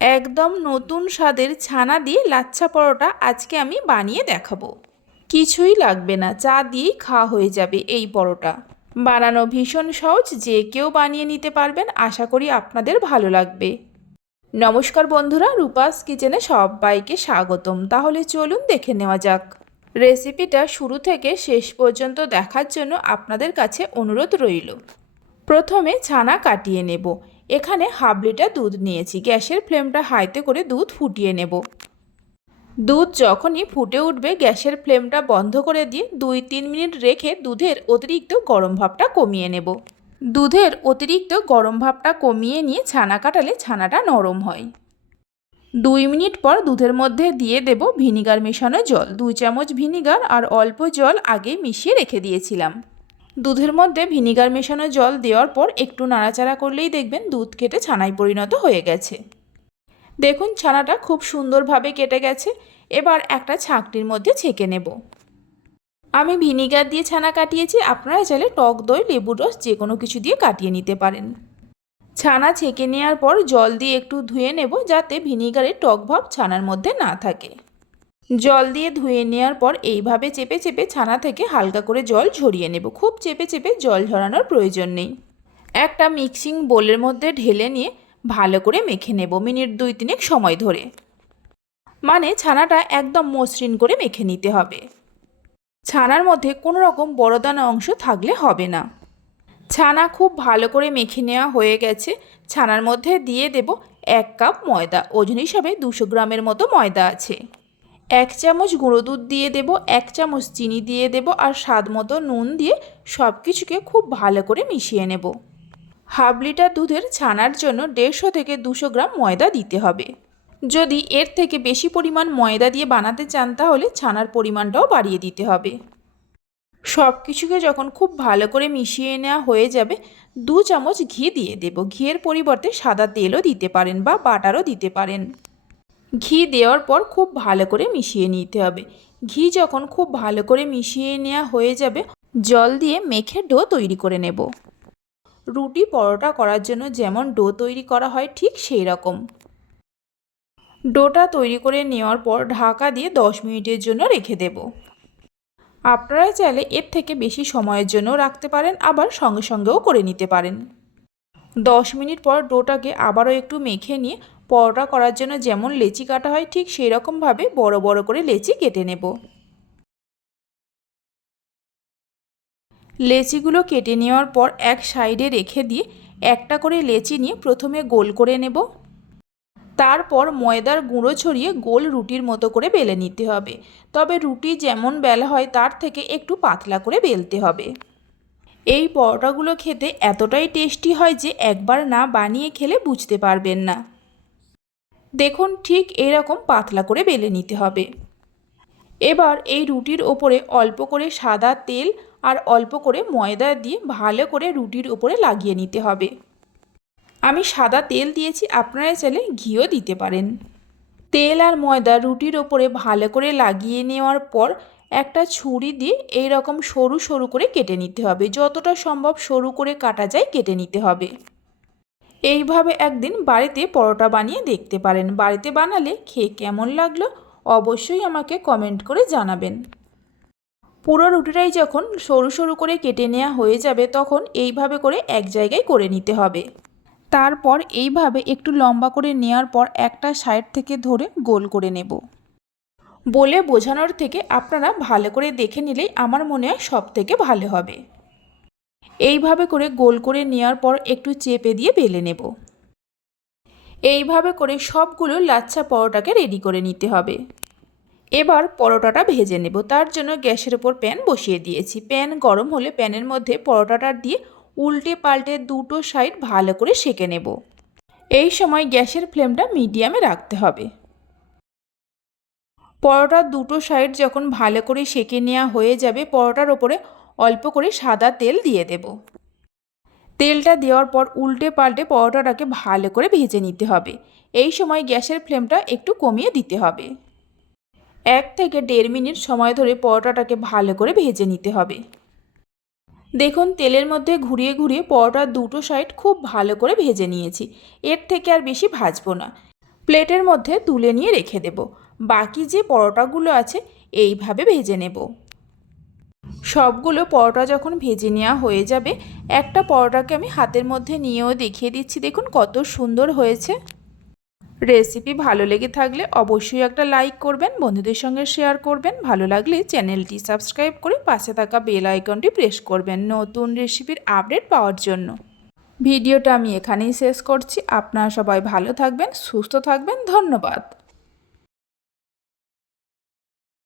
একদম নতুন স্বাদের ছানা দিয়ে লাচ্ছা পরোটা আজকে আমি বানিয়ে দেখাবো। কিছুই লাগবে না, চা দিয়েই খাওয়া হয়ে যাবে এই পরোটা। বানানো ভীষণ সহজ, যে কেউ বানিয়ে নিতে পারবেন, আশা করি আপনাদের ভালো লাগবে। নমস্কার বন্ধুরা, রূপাস কিচেনে সবাইকে স্বাগতম। তাহলে চলুন দেখে নেওয়া যাক। রেসিপিটা শুরু থেকে শেষ পর্যন্ত দেখার জন্য আপনাদের কাছে অনুরোধ রইল। প্রথমে ছানা কাটিয়ে নেব। এখানে হাফ লিটার দুধ নিয়েছি। গ্যাসের ফ্লেমটা হাইতে করে দুধ ফুটিয়ে নেব। দুধ যখনই ফুটে উঠবে, গ্যাসের ফ্লেমটা বন্ধ করে দিয়ে দুই তিন মিনিট রেখে দুধের অতিরিক্ত গরম ভাবটা কমিয়ে নেব। দুধের অতিরিক্ত গরম ভাবটা কমিয়ে নিয়ে ছানা কাটালে ছানাটা নরম হয়। দুই মিনিট পর দুধের মধ্যে দিয়ে দেব ভিনিগার মেশানো জল। দুই চামচ ভিনিগার আর অল্প জল আগে মিশিয়ে রেখে দিয়েছিলাম। দুধের মধ্যে ভিনিগার মেশানো জল দেওয়ার পর একটু নাড়াচাড়া করলেই দেখবেন দুধ কেটে ছানায় পরিণত হয়ে গেছে। দেখুন, ছানাটা খুব সুন্দরভাবে কেটে গেছে। এবার একটা ছাঁকনির মধ্যে ছেঁকে নেব। আমি ভিনিগার দিয়ে ছানা কাটিয়েছি। আপনারা চাইলে টক দই লেবুর রস যে কোনো কিছু দিয়ে কাটিয়ে নিতে পারেন। ছানা ছেঁকে নেওয়ার পর জল দিয়ে একটু ধুয়ে নেব যাতে ভিনিগারের টক ভাব ছানার মধ্যে না থাকে। জল দিয়ে ধুয়ে নেওয়ার পর এইভাবে চেপে চেপে ছানা থেকে হালকা করে জল ঝরিয়ে নেব। খুব চেপে চেপে জল ঝরানোর প্রয়োজন নেই। একটা মিক্সিং বোলের মধ্যে ঢেলে নিয়ে ভালো করে মেখে নেব মিনিট দুই তিনেক সময় ধরে। মানে ছানাটা একদম মসৃণ করে মেখে নিতে হবে। ছানার মধ্যে কোনো রকম বড়দানা অংশ থাকলে হবে না। ছানা খুব ভালো করে মেখে নেওয়া হয়ে গেছে। ছানার মধ্যে দিয়ে দেব এক কাপ ময়দা। ওজন হিসাবে দুশো গ্রামের মতো ময়দা আছে। এক চামচ গুঁড়ো দুধ দিয়ে দেব, এক চামচ চিনি দিয়ে দেব আর স্বাদ মতো নুন দিয়ে সব কিছুকে খুব ভালো করে মিশিয়ে নেব। হাফ লিটার দুধের ছানার জন্য দেড়শো থেকে দুশো গ্রাম ময়দা দিতে হবে। যদি এর থেকে বেশি পরিমাণ ময়দা দিয়ে বানাতে চান তাহলে ছানার পরিমাণটাও বাড়িয়ে দিতে হবে। সব কিছুকে যখন খুব ভালো করে মিশিয়ে নেওয়া হয়ে যাবে, দু চামচ ঘি দিয়ে দেব। ঘিয়ের পরিবর্তে সাদা তেলও দিতে পারেন বা বাটারও দিতে পারেন। ঘি দেওয়ার পর খুব ভালো করে মিশিয়ে নিতে হবে। ঘি যখন খুব ভালো করে মিশিয়ে নেওয়া হয়ে যাবে, জল দিয়ে মেখে ডো তৈরি করে নেব। রুটি পরোটা করার জন্য যেমন ডো তৈরি করা হয় ঠিক সেই রকম। ডোটা তৈরি করে নেওয়ার পর ঢাকা দিয়ে দশ মিনিটের জন্য রেখে দেব। আপনারা চাইলে এর থেকে বেশি সময়ের জন্য রাখতে পারেন, আবার সঙ্গে সঙ্গেও করে নিতে পারেন। দশ মিনিট পর ডোটাকে আবারও একটু মেখে নিয়ে পরোটা করার জন্য যেমন লেচি কাটা হয়, ঠিক সেই রকমভাবে বড় বড় করে লেচি কেটে নেব। লেচিগুলো কেটে নেওয়ার পর এক সাইডে রেখে দিয়ে একটা করে লেচি নিয়ে প্রথমে গোল করে নেব। তারপর ময়দার গুঁড়ো ছড়িয়ে গোল রুটির মতো করে বেলে নিতে হবে। তবে রুটি যেমন বেলা হয়, তার থেকে একটু পাতলা করে বেলতে হবে। এই পরোটাগুলো খেতে এতটাই টেস্টি হয় যে একবার না বানিয়ে খেলে বুঝতে পারবেন না। দেখুন ঠিক এরকম পাতলা করে বেলে নিতে হবে। এবার এই রুটির ওপরে অল্প করে সাদা তেল আর অল্প করে ময়দা দিয়ে ভালো করে রুটির ওপরে লাগিয়ে নিতে হবে। আমি সাদা তেল দিয়েছি, আপনারা চাইলে ঘিও দিতে পারেন। তেল আর ময়দা রুটির ওপরে ভালো করে লাগিয়ে নেওয়ার পর একটা ছুরি দিয়ে এই রকম সরু সরু করে কেটে নিতে হবে। যতটা সম্ভব সরু করে কাটা যায়, কেটে নিতে হবে। এইভাবে একদিন বাড়িতে পরোটা বানিয়ে দেখতে পারেন। বাড়িতে বানালে খেয়ে কেমন লাগল অবশ্যই আমাকে কমেন্ট করে জানাবেন। পুরো রুটিটাই যখন সরু সরু করে কেটে নেওয়া হয়ে যাবে তখন এইভাবে করে এক জায়গায় করে নিতে হবে। তারপর এইভাবে একটু লম্বা করে নেওয়ার পর একটা সাইড থেকে ধরে গোল করে নেব। বলে বোঝানোর থেকে আপনারা ভালো করে দেখে নিলেই আমার মনে হয় সব থেকে ভালো হবে। এইভাবে করে গোল করে নেওয়ার পর একটু চেপে দিয়ে বেলে নেব। এইভাবে করে সবগুলো লাচ্ছা পরোটাকে রেডি করে নিতে হবে। এবার পরোটাটা ভেজে নেব। তার জন্য গ্যাসের ওপর প্যান বসিয়ে দিয়েছি। প্যান গরম হলে প্যানের মধ্যে পরোটাটা দিয়ে উল্টে পাল্টে দুটো সাইড ভালো করে সেঁকে নেব। এই সময় গ্যাসের ফ্লেমটা মিডিয়ামে রাখতে হবে। পরোটার দুটো সাইড যখন ভালো করে সেঁকে নেওয়া হয়ে যাবে, পরোটার ওপরে অল্প করে সাদা তেল দিয়ে দেব। তেলটা দেওয়ার পর উল্টে পাল্টে পরোটাটাকে ভালো করে ভেজে নিতে হবে। এই সময় গ্যাসের ফ্লেমটা একটু কমিয়ে দিতে হবে। এক থেকে দেড় মিনিট সময় ধরে পরোটাটাকে ভালো করে ভেজে নিতে হবে। দেখুন, তেলের মধ্যে ঘুরিয়ে ঘুরিয়ে পরোটার দুটো সাইড খুব ভালো করে ভেজে নিয়েছি। এর থেকে আর বেশি ভাজবো না। প্লেটের মধ্যে তুলে নিয়ে রেখে দেব। বাকি যে পরোটাগুলো আছে, এইভাবে ভেজে নেব। সবগুলো পরোটা যখন ভেজে নেওয়া হয়ে যাবে, একটা পরোটাকে আমি হাতের মধ্যে নিয়েও দেখিয়ে দিচ্ছি। দেখুন কত সুন্দর হয়েছে। রেসিপি ভালো লেগে থাকলে অবশ্যই একটা লাইক করবেন, বন্ধুদের সঙ্গে শেয়ার করবেন। ভালো লাগলে চ্যানেলটি সাবস্ক্রাইব করে পাশে থাকা বেল আইকনটি প্রেস করবেন নতুন রেসিপির আপডেট পাওয়ার জন্য। ভিডিওটা আমি এখানেই শেষ করছি। আপনারা সবাই ভালো থাকবেন, সুস্থ থাকবেন। ধন্যবাদ।